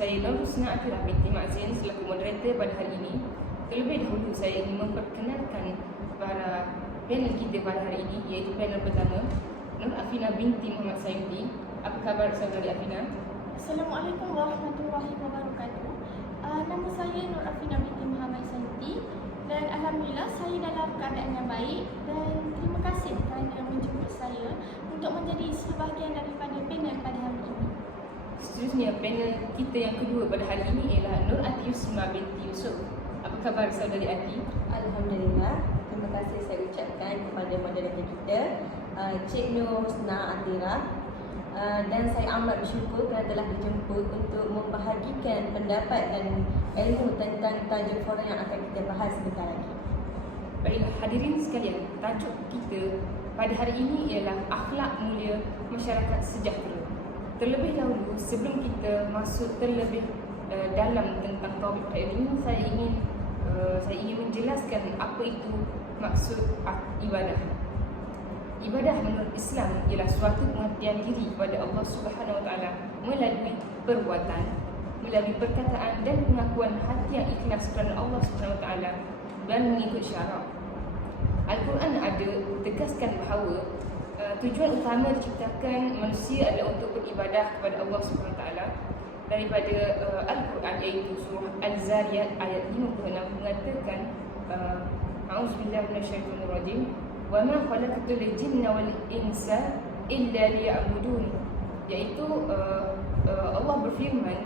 Saya Nur Husna Atirah binti Makzin selaku moderator pada hari ini. Terlebih dahulu saya ingin memperkenalkan para panel kita pada hari ini, iaitu panel pertama Nur Afina binti Muhammad Sayuti. Apa khabar saudari Afina? Assalamualaikum warahmatullahi wabarakatuh. Nama saya Nur Afina binti Muhammad Sayuti dan alhamdulillah saya dalam keadaan yang baik dan terima kasih kerana menjemput saya untuk menjadi sebahagian daripada panel pada hari ini. Seterusnya panel kita yang kedua pada hari ini ialah Nur Ati Yusma binti Yusuf. Apa khabar saudari Ati? Alhamdulillah, terima kasih saya ucapkan kepada moderator kita, Cik Nur Husna Atirah, dan saya amat bersyukur kerana telah dijemput untuk membahagikan pendapat dan ilmu tentang tajuk forum yang akan kita bahas sebentar lagi. Baiklah hadirin sekalian, tajuk kita pada hari ini ialah akhlak mulia masyarakat sejahtera. Terlebih dahulu, sebelum kita masuk terlebih dalam tentang topik pada hari ini, saya ingin menjelaskan apa itu maksud ibadah. Ibadah menurut Islam ialah suatu pengertian diri kepada Allah Subhanahu Wa Taala melalui perbuatan, melalui perkataan dan pengakuan hati yang ikhlas kerana Allah Subhanahu Wa Taala dan mengikut syarak. Al-Quran ada tegaskan bahawa tujuan utama diciptakan manusia adalah untuk beribadah kepada Allah Subhanahu Wa Taala. Daripada Al-Quran iaitu surah Al-Zariyat ayat 56 mengatakan A'udzubillahi minasyaitonirrajim wa ma khalaqtul jinna wal insa illa liya'budun, iaitu Allah berfirman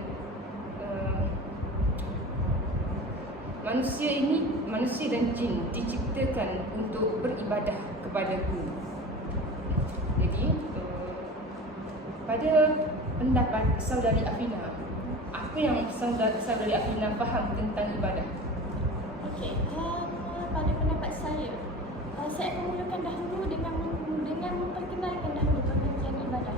manusia dan jin diciptakan untuk beribadah kepadaku. Jadi pada pendapat saudari Afina, apa yang saudari Afina faham tentang ibadah? Okey, pada pendapat saya akan mulakan dahulu dengan memperkenalkan dahulu pengertian ibadah.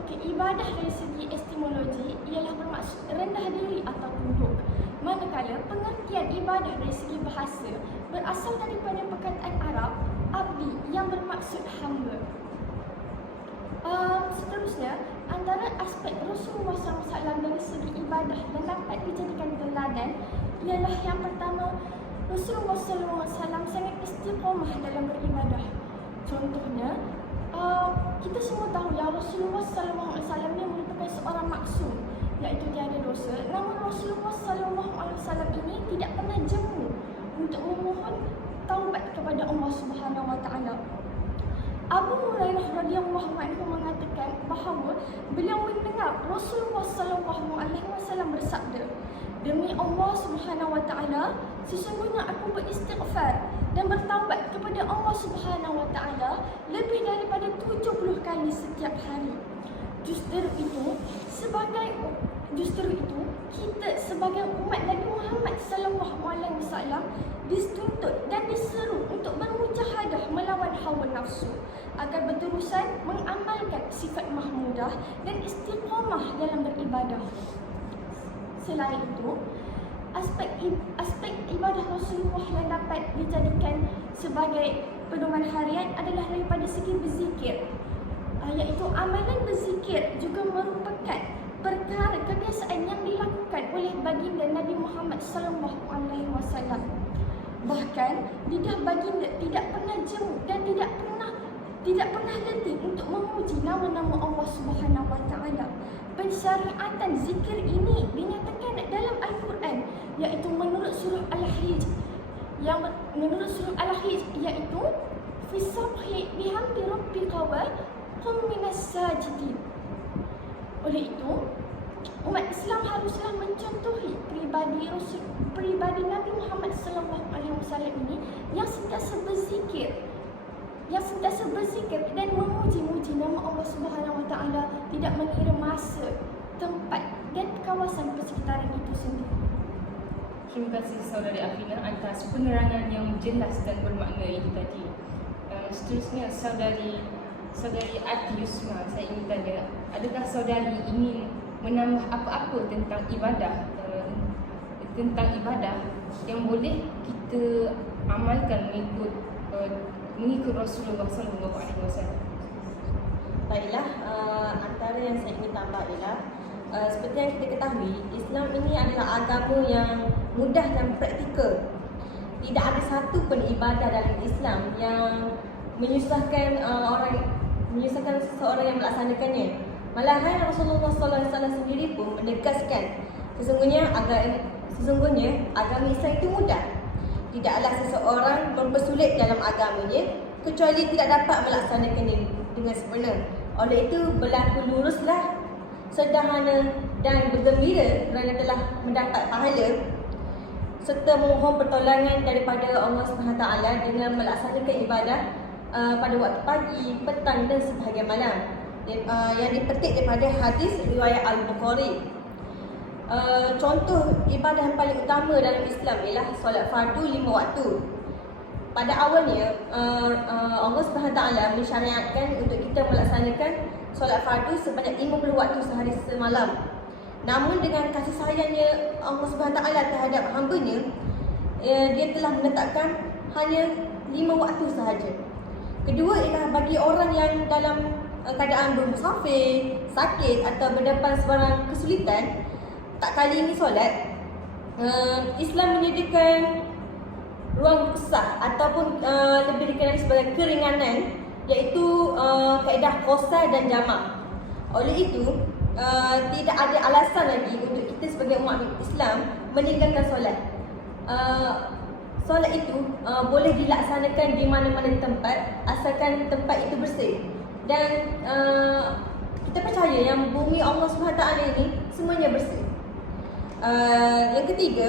Okey, ibadah dari segi etimologi ialah bermaksud rendah diri atau tunduk. Manakala pengertian ibadah dari segi bahasa berasal daripada perkataan Arab abdi yang bermaksud hamba. Seterusnya, antara aspek Rasulullah SAW dari segi ibadah yang dapat dijadikan teladan ialah yang pertama, Rasulullah SAW sangat istiqamah dalam beribadah. Contohnya, kita semua tahu yang Rasulullah SAW ni merupakan seorang maksum, iaitu tiada dosa. Namun Rasulullah SAW ini tidak pernah jemu untuk memohon taubat kepada Allah Subhanahu Wa Taala. Abu Hurairah radhiyallahu anhu mengatakan bahawa beliau mendengar Rasulullah SAW bersabda, "Demi Allah Subhanahu Wa Taala, sesungguhnya aku beristighfar dan bertaubat kepada Allah Subhanahu Wa Taala lebih daripada 70 kali setiap hari." Justru itu kita sebagai umat Nabi Muhammad SAW dituntut dan diseru untuk bermujahadah melawan hawa nafsu agar berterusan mengamalkan sifat mahmudah dan istiqamah dalam beribadah. Selain itu, aspek ibadah Rasulullah yang dapat dijadikan sebagai pedoman harian adalah daripada segi berzikir, iaitu amalan berzikir juga merupakan perkara kebiasaan yang dilakukan oleh baginda Nabi Muhammad SAW. Bahkan lidah baginda tidak pernah jemu dan tidak pernah letih untuk memuji nama-nama Allah Subhanahu Wa Taala. Pensyariatan zikir ini dinyatakan dalam Al-Quran, iaitu menurut surah Al-Hijr iaitu fi sabhi bihamdi rabbika wa qum minas sajidin. Oleh itu, umat Islam haruslah mencontohi pribadi Nabi Muhammad SAW ini yang sentiasa berzikir dan memuji-muji nama Allah Subhanahu Wa Taala, tidak mengira masa, tempat dan kawasan persekitaran itu sendiri. Terima kasih saudari Afina atas penerangan yang jelas dan bermakna itu tadi. Seterusnya saudari Ati Yusma, saya ingin tanya, adakah saudari ingin menambah apa-apa tentang ibadah yang boleh kita amalkan mengikut Rasulullah SAW? Baiklah, antara yang saya ingin tambah ialah seperti yang kita ketahui, Islam ini adalah agama yang mudah dan praktikal. Tidak ada satu pun ibadah dalam Islam yang menyusahkan seseorang yang melaksanakannya. Malahan Rasulullah SAW sendiri pun menegaskan sesungguhnya agama Islam itu mudah. Tidaklah seseorang mempersulit dalam agamanya kecuali tidak dapat melaksanakannya dengan sebenar. Oleh itu berlaku luruslah, sederhana dan bergembira kerana telah mendapat pahala serta memohon pertolongan daripada Allah SWT dengan melaksanakan ibadah pada waktu pagi, petang dan sebahagian malam. Yang dipetik daripada hadis riwayat Al-Bukhari. Contoh ibadah yang paling utama dalam Islam ialah solat fardu 5 waktu. Pada awalnya Allah SWT mensyariatkan untuk kita melaksanakan solat fardu sebanyak 50 waktu sehari semalam. Namun dengan kasih sayangnya Allah SWT terhadap hamba-Nya, Dia telah menetapkan hanya 5 waktu sahaja. Kedua ialah bagi orang yang dalam keadaan bermusafir, sakit atau berdepan sebarang kesulitan, tak kali ini solat, Islam menyediakan ruang rukhsah ataupun lebih dikenali sebagai keringanan, iaitu kaedah qasar dan jamak. Oleh itu, tidak ada alasan lagi untuk kita sebagai umat Islam meninggalkan solat. Solat itu boleh dilaksanakan di mana-mana tempat asalkan tempat itu bersih. Dan kita percaya yang bumi Allah SWT ini semuanya bersih. Yang ketiga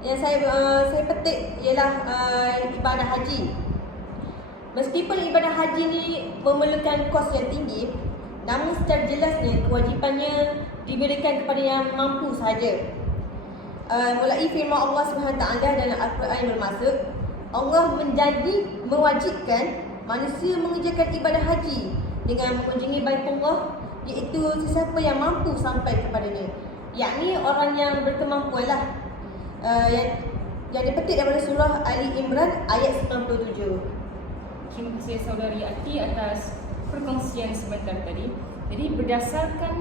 yang saya petik ialah ibadah haji. Meskipun ibadah haji ni memerlukan kos yang tinggi, namun secara jelasnya kewajipannya diberikan kepada yang mampu sahaja. Mulai firman Allah SWT dalam Al-Quran yang bermaksud, Allah mewajibkan manusia mengerjakan ibadah haji dengan mengunjungi Baitullah, iaitu sesiapa yang mampu sampai kepadanya, yakni orang yang berkemampuan lah. Yang dipetik daripada surah Ali Imran ayat 97. Terima kasih saudari Ati atas perkongsian sebentar tadi. Jadi berdasarkan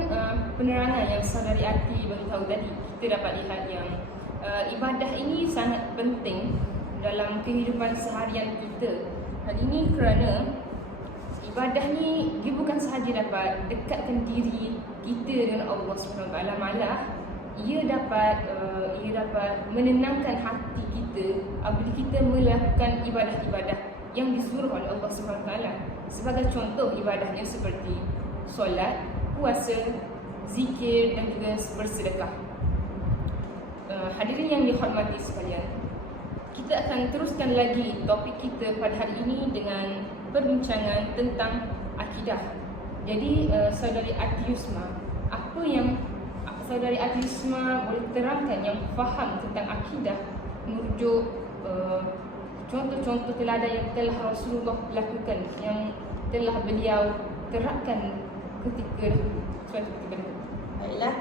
penerangan yang saudari Ati beritahu tadi, kita dapat lihat yang ibadah ini sangat penting dalam kehidupan seharian kita. Hal ini kerana ibadah ni dia bukan sahaja dapat dekatkan diri kita dengan Allah SWT, malah ia dapat menenangkan hati kita apabila kita melakukan ibadah-ibadah yang disuruh oleh Allah SWT. Sebagai contoh ibadahnya seperti solat, puasa, zikir dan juga bersedekah. Hadirin yang dihormati sekalian, kita akan teruskan lagi topik kita pada hari ini dengan perbincangan tentang akidah. Jadi saudari Ati Yusma, apa yang saudari Ati Yusma boleh terangkan yang faham tentang akidah merujuk contoh-contoh teladan yang telah Rasulullah lakukan, yang telah beliau terapkan ketika suatu ketika dahulu. Baiklah.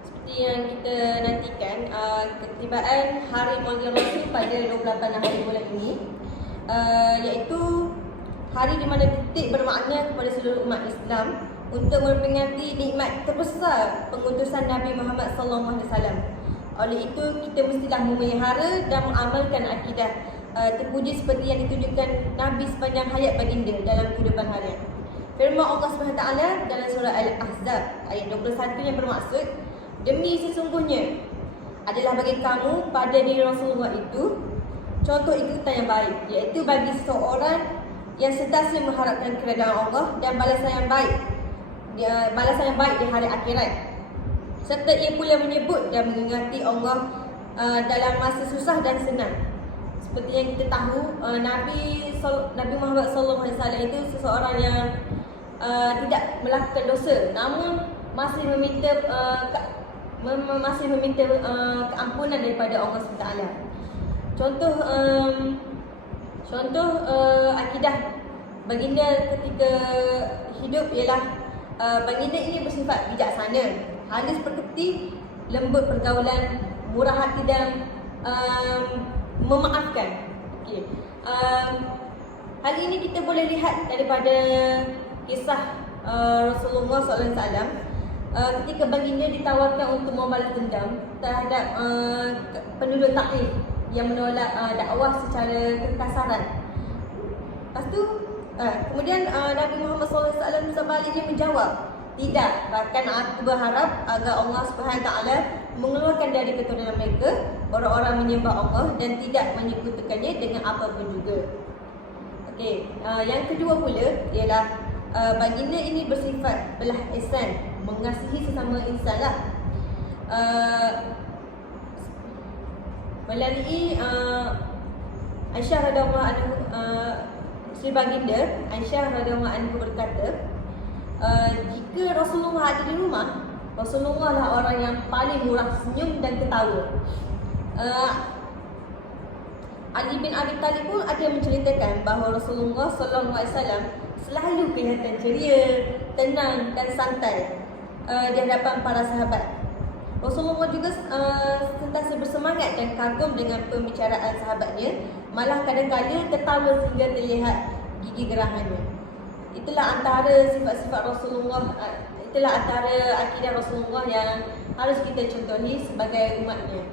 Seperti yang kita nantikan, ketibaan Hari Maulid Rasul pada 28 hari bulan ini, iaitu hari di mana titik bermakna kepada seluruh umat Islam untuk memperingati nikmat terbesar pengutusan Nabi Muhammad SAW. Oleh itu, kita mestilah memelihara dan mengamalkan akidah terpuji seperti yang ditunjukkan Nabi sepanjang hayat baginda dalam kehidupan harian. Firman Allah SWT dalam surah Al-Ahzab ayat 21 yang bermaksud, demi sesungguhnya adalah bagi kamu pada diri Rasulullah itu contoh ikutan yang baik, iaitu bagi seseorang yang sentiasa mengharapkan keredaan Allah dan balasan yang baik di hari akhirat. Serta ia pula menyebut dan mengingati Allah dalam masa susah dan senang. Seperti yang kita tahu, Nabi Muhammad SAW itu seseorang yang tidak melakukan dosa, namun masih meminta keampunan daripada Allah SWT. Contoh akidah baginda ketika hidup ialah baginda ini bersifat bijaksana, halus perketi, lembut pergaulan, murah hati dan memaafkan. Hal ini kita boleh lihat daripada kisah Rasulullah SAW, ketika baginda ditawarkan untuk membalas dendam terhadap penduduk Taif yang menolak dakwah secara kekasaran. Lepas tu kemudian Nabi Muhammad SAW sebaliknya menjawab, tidak, bahkan aku berharap agar Allah SWT mengeluarkan dari keturunan mereka orang-orang menyembah Allah dan tidak menyekutukannya dengan apapun juga. Okey, yang kedua pula ialah baginda ini bersifat belah ihsan, mengasihi sesama insan lah. Melalui Aisyah radhiyallahu anha, Sri Baginda Aisyah radhiyallahu anha berkata, jika Rasulullah ada di rumah, Rasulullah lah orang yang paling murah senyum dan ketawa. Ali bin Abi Talib pun ada menceritakan bahawa Rasulullah SAW selalu kelihatan ceria, tenang dan santai di hadapan para sahabat. Rasulullah juga sentiasa bersemangat dan kagum dengan pembicaraan sahabatnya, malah kadang-kadang tertawa sehingga terlihat gigi gerahannya. Itulah antara sifat-sifat Rasulullah, itulah antara akidah Rasulullah yang harus kita contohi sebagai umatnya.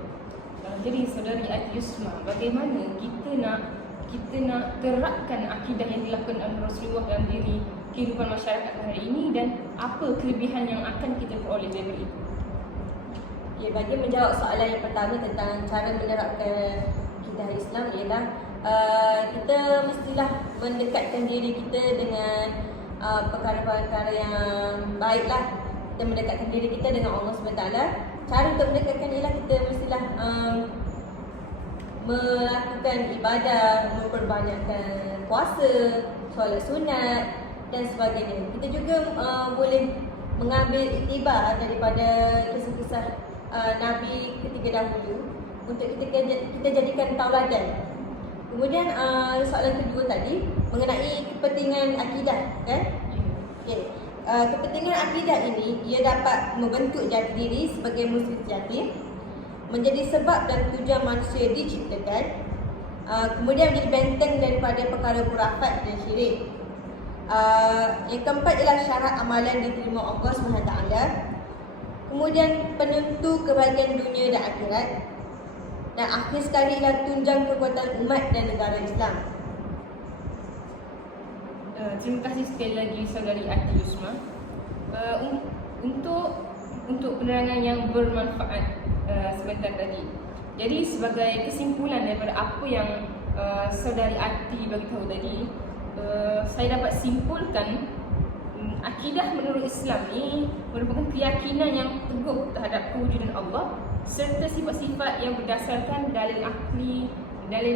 Jadi saudari Ati Yusma, bagaimana kita nak terapkan akidah yang dilakukan oleh Rasulullah dalam diri kehidupan masyarakat hari ini, dan apa kelebihan yang akan kita peroleh dari itu? Okay, bagi menjawab soalan yang pertama tentang cara menerapkan akidah Islam ialah kita mestilah mendekatkan diri kita dengan perkara-perkara yang baiklah. Kita mendekatkan diri kita dengan Allah SWT. Cara untuk mendekatkan ialah kita mestilah melakukan ibadah, memperbanyakkan puasa, solat sunat dan sebagainya. Kita juga boleh mengambil iktibar daripada kisah-kisah Nabi ketika dahulu untuk kita jadikan tauladan. Kemudian soalan kedua tadi mengenai kepentingan akidah, kan? Okey. Kepentingan akidah ini ia dapat membentuk jati diri sebagai muslim sejati, menjadi sebab dan tujuan manusia diciptakan, kemudian menjadi benteng daripada perkara khurafat dan syirik. Yang keempat ialah syarat amalan diterima Allah SWT, kemudian penentu kebahagiaan dunia dan akhirat, dan akhir sekali ialah tunjang kekuatan umat dan negara Islam. Terima kasih sekali lagi saudari Ati Yusma untuk penerangan yang bermanfaat sebentar tadi. Jadi sebagai kesimpulan daripada apa yang saudari Ati beritahu tadi, saya dapat simpulkan akidah menurut Islam ni merupakan keyakinan yang teguh terhadap kewujudan Allah serta sifat-sifat yang berdasarkan dalil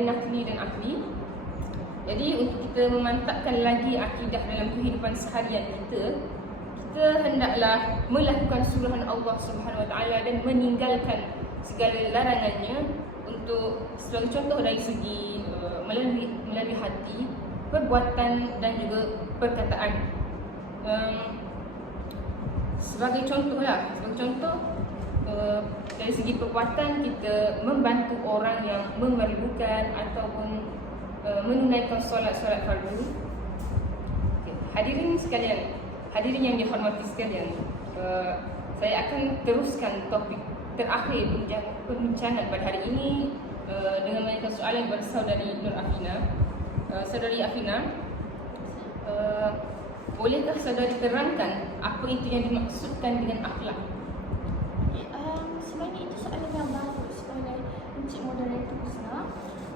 nakli dan akli. Jadi untuk kita memantapkan lagi akidah dalam kehidupan seharian kita hendaklah melakukan suruhan Allah Subhanahu Wa Taala dan meninggalkan segala larangannya, untuk sebagai contoh dari segi melalui hati, perbuatan dan juga perkataan. Sebagai contoh dari segi perbuatan, kita membantu orang yang memerlukan ataupun menunaikan solat-solat fardu. Hadirin yang dihormati sekalian, saya akan teruskan topik terakhir perbincangan pada hari ini dengan menanyakan soalan kepada saudari Nur Afina. Saudari Afina, bolehkah saudari terangkan apa itu yang dimaksudkan dengan akhlak? Sebenarnya itu soalan yang bagus oleh Encik Moderator Husna.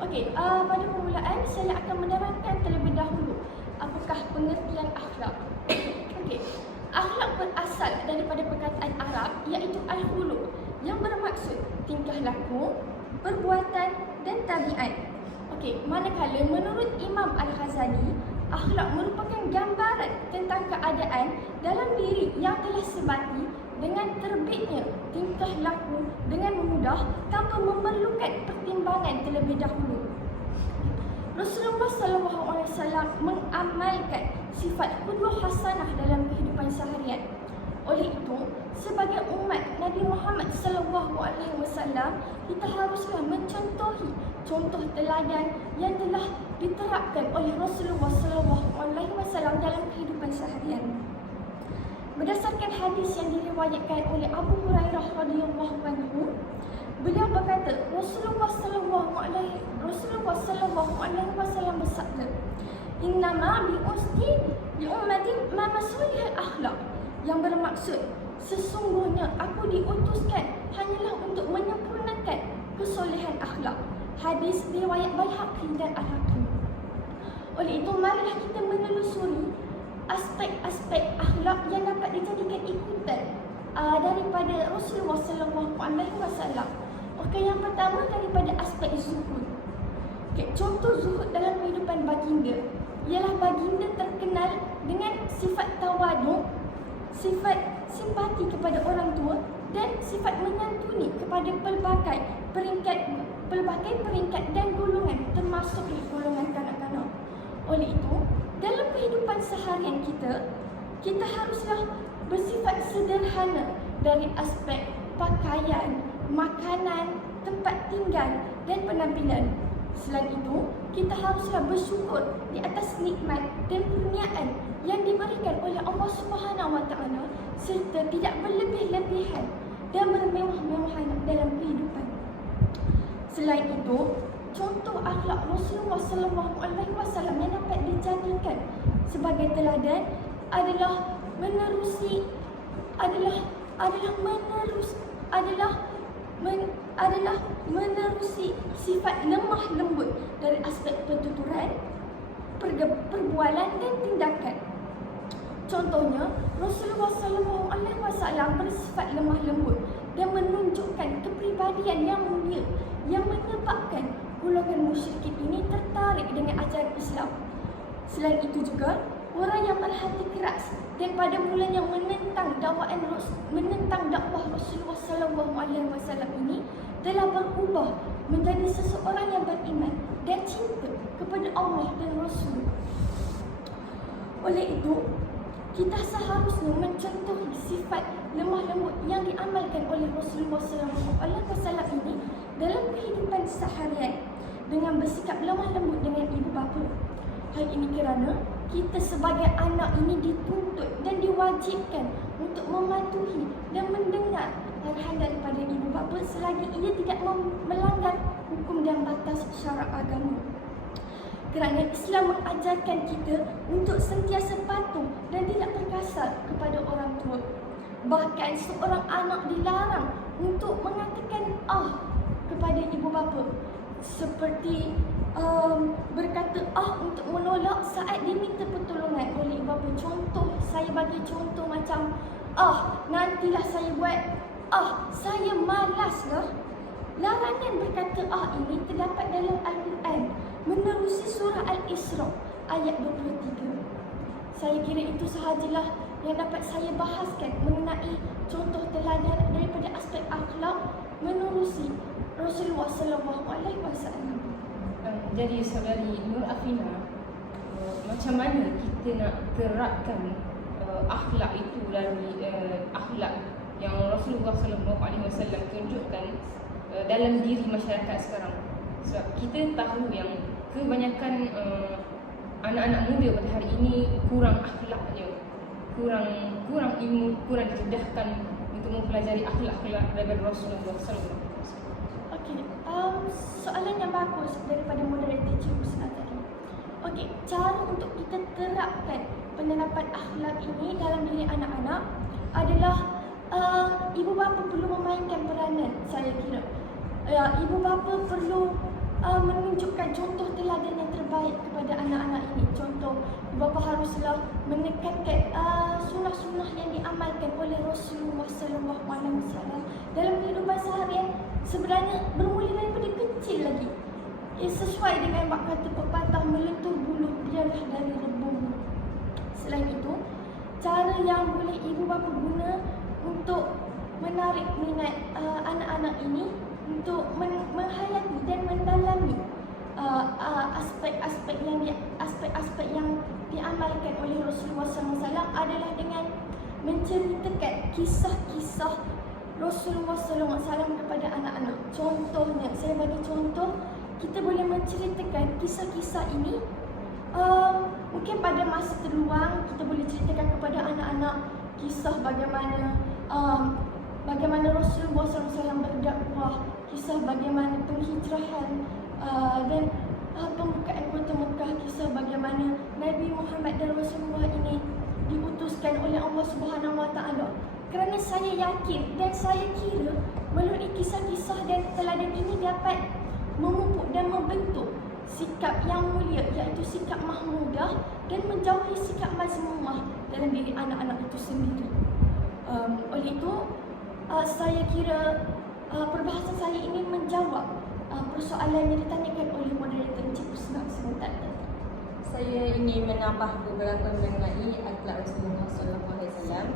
Okey, pada permulaan saya akan menerangkan terlebih dahulu apakah pengertian akhlak. Okey, akhlak berasal daripada perkataan Arab iaitu al-khuluq yang bermaksud tingkah laku, perbuatan dan tabiat. Okey, manakala menurut Imam Al-Ghazali, akhlak merupakan gambaran tentang keadaan dalam diri yang telah sebati dengan terbitnya tingkah laku dengan mudah tanpa memerlukan pertimbangan terlebih dahulu. Rasulullah SAW mengamalkan sifat qudwah hasanah dalam kehidupan seharian. Oleh itu, sebagai umat Nabi Muhammad SAW, kita haruslah mencontohi contoh teladan yang telah diterapkan oleh Rasulullah SAW dalam kehidupan seharian. Berdasarkan hadis yang diriwayatkan oleh Abu Hurairah radhiyallahu anhu, beliau berkata, Rasulullah sallallahu alaihi wasallam bersabda, "Innama bi ummati ma masalihul akhlaq." Yang bermaksud, sesungguhnya aku diutuskan hanyalah untuk menyempurnakan kesolehan akhlak. Hadis riwayat Baihaqi dan Al-Hakim. Oleh itu, marilah kita menelusuri aspek-aspek akhlak yang dapat dijadikan ikutan daripada Rasulullah sallallahu alaihi wasallam. Okey, yang pertama daripada aspek zuhud. Okay, contoh zuhud dalam kehidupan baginda ialah baginda terkenal dengan sifat tawaduk, sifat simpati kepada orang tua dan sifat menyantuni kepada pelbagai peringkat dan golongan, termasuklah golongan kanak-kanak. Oleh itu, dalam kehidupan seharian kita haruslah bersifat sederhana dari aspek pakaian, makanan, tempat tinggal dan penampilan. Selain itu, kita haruslah bersyukur di atas nikmat dan kurniaan yang diberikan oleh Allah Subhanahu Wa Taala serta tidak berlebih-lebihan dan bermewah-mewahan dalam kehidupan. Selain itu, contoh akhlak Rasulullah sallallahu alaihi wasallam yang dapat dijadikan sebagai teladan adalah menerusi sifat lemah lembut dari aspek pertuturan, perbualan dan tindakan. Contohnya, Rasulullah sallallahu alaihi wasallam bersifat lemah lembut dan menunjukkan kepribadian yang mulia yang menyebabkan golongan musyrikin ini tertarik dengan ajaran Islam. Selain itu juga, orang yang berhati keras dan pada mulanya menentang dakwah Rasulullah sallallahu alaihi wasallam ini telah berubah menjadi seseorang yang beriman dan cinta kepada Allah dan Rasul. Oleh itu, kita seharusnya mencontohi sifat lemah lembut yang diamalkan oleh Rasulullah sallallahu alaihi wasallam ini dalam kehidupan seharian dengan bersikap lemah lembut dengan ibu bapa. Hal ini kerana kita sebagai anak ini dituntut dan diwajibkan untuk mematuhi dan mendengar arahan daripada ibu bapa selagi ia tidak melanggar hukum dan batas syarak agama. Kerana Islam mengajarkan kita untuk sentiasa patuh dan tidak perkasa kepada orang tua. Bahkan seorang anak dilarang untuk mengatakan kepada ibu bapa, seperti berkata untuk menolak saat diminta pertolongan oleh ibu bapa. Contoh, saya bagi contoh macam nantilah saya buat, saya malaslah. Larangan berkata ini terdapat dalam Al-Quran menerusi surah Al-Isra ayat 23. Saya kira itu sahajalah yang dapat saya bahaskan mengenai contoh teladan daripada aspek akhlak menerusi Rasulullah sallallahu alaihi wasallam. Jadi saudari Nur Afina, macam mana kita nak terapkan akhlak itu dari akhlak yang Rasulullah sallallahu alaihi wasallam tunjukkan dalam diri masyarakat sekarang? Sebab kita tahu yang kebanyakan anak-anak muda pada hari ini kurang akhlaknya, kurang ilmu, kurang didedahkan untuk mempelajari akhlak-akhlak daripada Rasulullah sallallahu alaihi wasallam. Okey, soalan yang bagus daripada moderator Cik Husna tadi. Okey, cara untuk kita terapkan penerapan akhlak ini dalam diri anak-anak adalah ibu bapa perlu memainkan peranan, saya kira. Ibu bapa perlu menunjukkan contoh teladan yang terbaik kepada anak-anak ini. Contoh, ibu bapa haruslah menekankan sunnah-sunnah yang diamalkan oleh Rasulullah sallallahu alaihi wasallam dalam kehidupan seharian, sebenarnya bermula daripada kecil lagi. Sesuai dengan bab kata pepatah, melentur bulu biarlah dari rebung. Selain itu, cara yang boleh ibu bapa guna untuk menarik minat anak-anak ini untuk menghayati dan mendalami aspek-aspek yang diamalkan oleh Rasulullah SAW adalah dengan menceritakan kisah-kisah Rasulullah SAW kepada anak-anak. Contohnya, saya bagi contoh, kita boleh menceritakan kisah-kisah ini mungkin pada masa terluang kita boleh ceritakan kepada anak-anak kisah bagaimana Rasulullah SAW berdakwah, kisah bagaimana penghijrahan dan pembukaan kota Mekah, kisah bagaimana Nabi Muhammad dan Rasulullah ini diutuskan oleh Allah Subhanahu Wa Taala. Kerana saya yakin dan saya kira melalui kisah-kisah dan teladan ini dapat memupuk dan membentuk sikap yang mulia, iaitu sikap mahmudah, dan menjauhi sikap mazmumah dalam diri anak-anak itu sendiri. Oleh itu, saya kira perbahasan saya ini menjawab persoalan yang ditanyakan oleh moderator Encik Husna sebentar tadi. Saya ingin menambah beberapa mengenai akhlak Rasulullah SAW.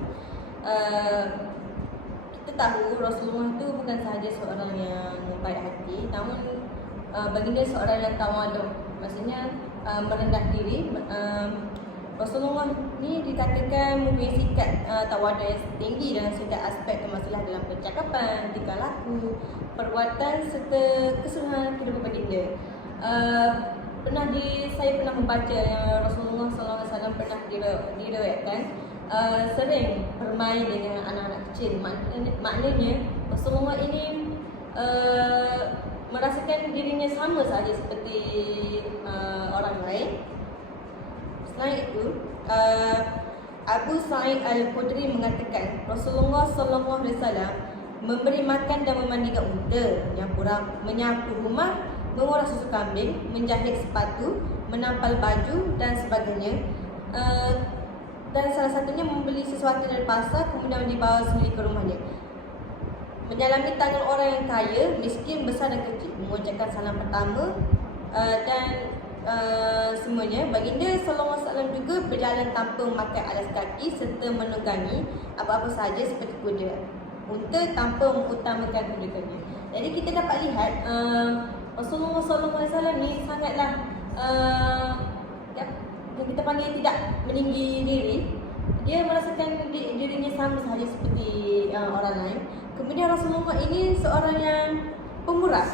Kita tahu Rasulullah itu bukan sahaja seorang yang baik hati, namun baginda seorang yang tawaduk, maksudnya merendah diri. Rasulullah ni dikatakan mempunyai sikap tawaduk yang tinggi dalam segala aspek, termasuklah dalam percakapan, tingkah laku, perbuatan serta keseluruhan kehidupan baginda. Saya pernah membaca yang Rasulullah SAW pernah diriwayatkan sering bermain dengan anak-anak kecil. Maknanya Rasulullah ini merasakan dirinya sama saja seperti orang lain. Selain itu, Abu Sa'id Al-Khudri mengatakan Rasulullah SAW memberi makan dan memandikan unta, menyapu rumah, mengorak susu kambing, menjahit sepatu, menampal baju dan sebagainya. Dan salah satunya membeli sesuatu dari pasar kemudian dibawa sendiri ke rumahnya. Menyalami tangan orang yang kaya, miskin, besar dan kecil, mengucapkan salam pertama dan semuanya. Baginda SAW juga berjalan tanpa memakai alas kaki serta menunggangi apa-apa sahaja seperti kuda, unta tanpa mengutamakan kedudukannya. Jadi kita dapat lihat Rasulullah SAW ni sangatlah yang kita panggil tidak meninggi diri. Dia merasakan dirinya sama sahaja seperti orang lain. Kemudian Rasulullah ini seorang yang pemurah.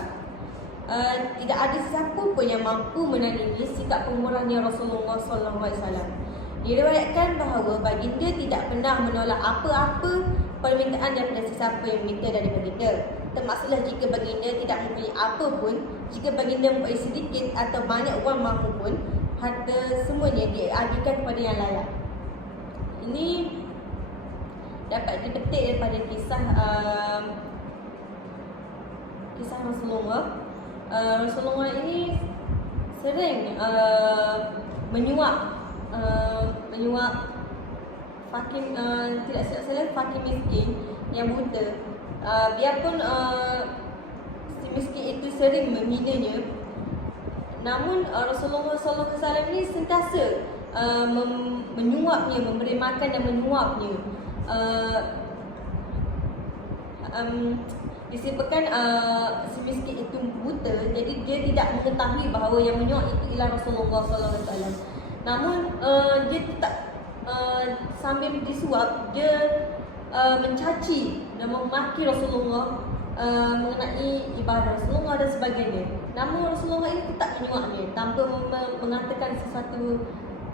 Tidak ada sesiapa pun yang mampu menandingi sikap pemurahnya Rasulullah SAW. Diriwayatkan bahawa baginda tidak pernah menolak apa-apa permintaan daripada sesiapa yang minta dari baginda. Termasuklah jika baginda tidak mempunyai apa pun, jika baginda mempunyai sedikit atau banyak wang mahu pun, harta semuanya dialihkan kepada yang layak. Ini dapat dipetik daripada kisah Rasulullah. Rasulullah ini sering menyuap fakir, tidak salah fakir miskin yang buta. Biarpun si miskin itu sering menghinanya, namun Rasulullah SAW ini sentiasa menyuapnya, memberi makan dan menyuapnya. Disebabkan si miskin itu buta, jadi dia tidak mengetahui bahawa yang menyuap itu ialah Rasulullah SAW. Namun dia tetap sambil disuap, dia mencaci dan memaki Rasulullah mengenai ibadah Rasulullah dan sebagainya. Namun Rasulullah ini tetap menyuapnya tanpa mengatakan sesuatu,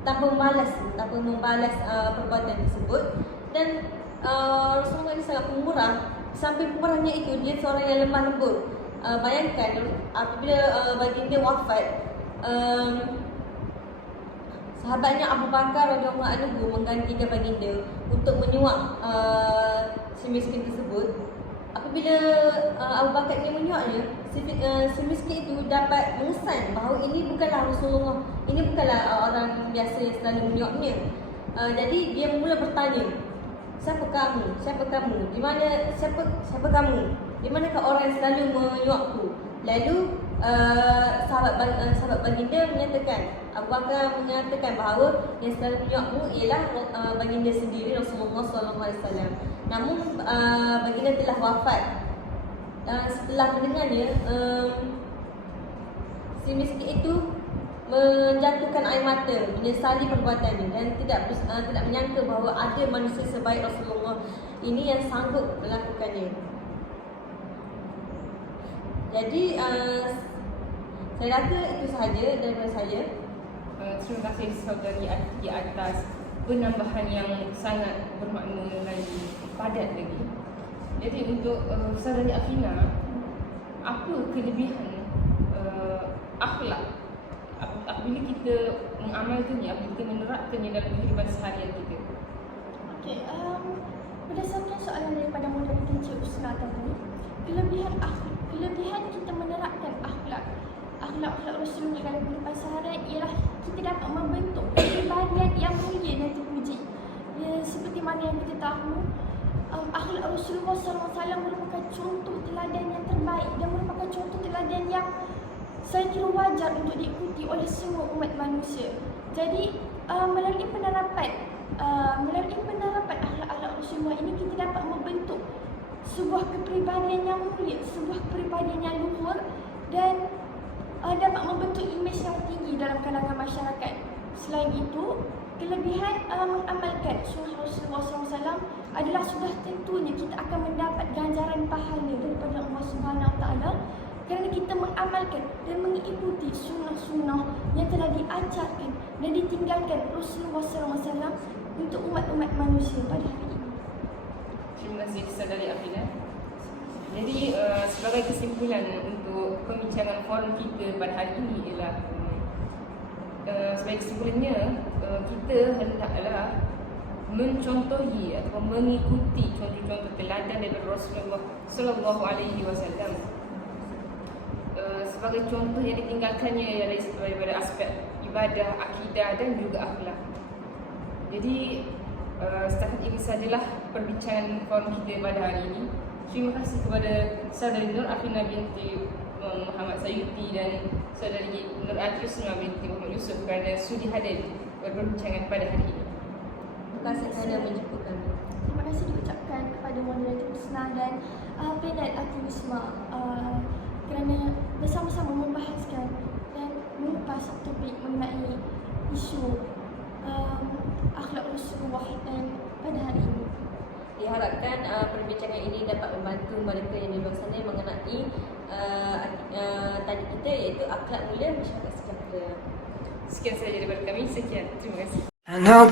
tanpa membalas perbuatan tersebut. Dan Rasulullah ini sangat pemurah. Sampai pemurahnya itu, dia seorang yang lemah lembut. Bayangkan apabila baginda wafat, sahabatnya Abu Bakar radhiyallahu anhu menggantikan baginda untuk menyuap si miskin tersebut. Apabila Abu Bakar ingin menyuapnya, si miskin itu dapat mengesan bahawa ini bukanlah Rasulullah, ini bukanlah orang biasa yang selalu menyuapnya. Jadi dia mula bertanya, siapa kamu? Di mana siapa kamu? Di manakah orang yang selalu menyuapku? Lalu sahabat baginda menyatakan, Abu Bakar menyatakan bahawa yang selalu menyuapmu ialah baginda sendiri, Rasulullah SAW. Namun baginda telah wafat. Setelah mendengarnya, si miskin itu menjatuhkan air mata, menyesali perbuatannya dan tidak menyangka bahawa ada manusia sebaik Rasulullah ini yang sanggup melakukannya. Jadi saya rasa itu sahaja daripada saya. Terima kasih saudari di atas penambahan yang sangat bermakna lagi, padat lagi. Jadi untuk saudari Afina, apa kelebihan akhlak apabila kita mengamalkannya, apabila kita menerapkannya dalam kehidupan seharian kita? Okey, berdasarkan soalan daripada moderator Encik Husna tadi, kelebihan kita menerapkan akhlak Rasulullah dalam kehidupan seharian ialah kita dapat membentuk kepribadian yang mulia dan terpuji. Ya, seperti mana yang kita tahu, akhlak Rasulullah SAW merupakan contoh teladan yang terbaik dan merupakan contoh teladan yang saya kira wajar untuk diikuti oleh semua umat manusia. Jadi melalui penerapan akhlak Rasulullah ini, kita dapat membentuk sebuah kepribadian yang mulia, sebuah kepribadian yang luhur, dan dapat membentuk imej yang tinggi dalam kalangan masyarakat. Selain itu, kelebihan mengamalkan sunnah Rasulullah SAW adalah sudah tentunya kita akan mendapat ganjaran pahala daripada Allah Subhanahu Wa Taala kerana kita mengamalkan dan mengikuti sunnah-sunnah yang telah diajarkan dan ditinggalkan Rasulullah SAW untuk umat-umat manusia pada hari ini. Terima kasih saudari Afina. Jadi sebagai kesimpulan untuk pembincangan forum kita pada hari ini ialah sebagai kesimpulannya, kita hendaklah mencontohi atau mengikuti contoh-contoh teladan daripada Rasulullah sallallahu alaihi wasallam. Sebagai contoh yang ditinggalkannya ialah daripada aspek ibadah, akidah dan juga akhlak. Jadi setakat ini sajalah perbincangan forum kita pada hari ini. Terima kasih kepada saudari Nur Afina binti Muhammad Sayuti dan saudari Nur Husna binti Muhammad Yusuf kerana sudi hadir berbincangan pada hari ini. Terima kasih kerana menjemput kami. Terima kasih diucapkan kepada moderator Husna dan panel aktivisme kerana bersama-sama membahaskan dan mengupas topik mengenai isu akhlak Rasulullah dan pada hari ini. Diharapkan perbincangan ini dapat membantu mereka yang di luar sana mengenai tadi kita, iaitu akhlak mulia masyarakat sejahtera. Sekian sahaja daripada kami. Sekian. Terima kasih. I know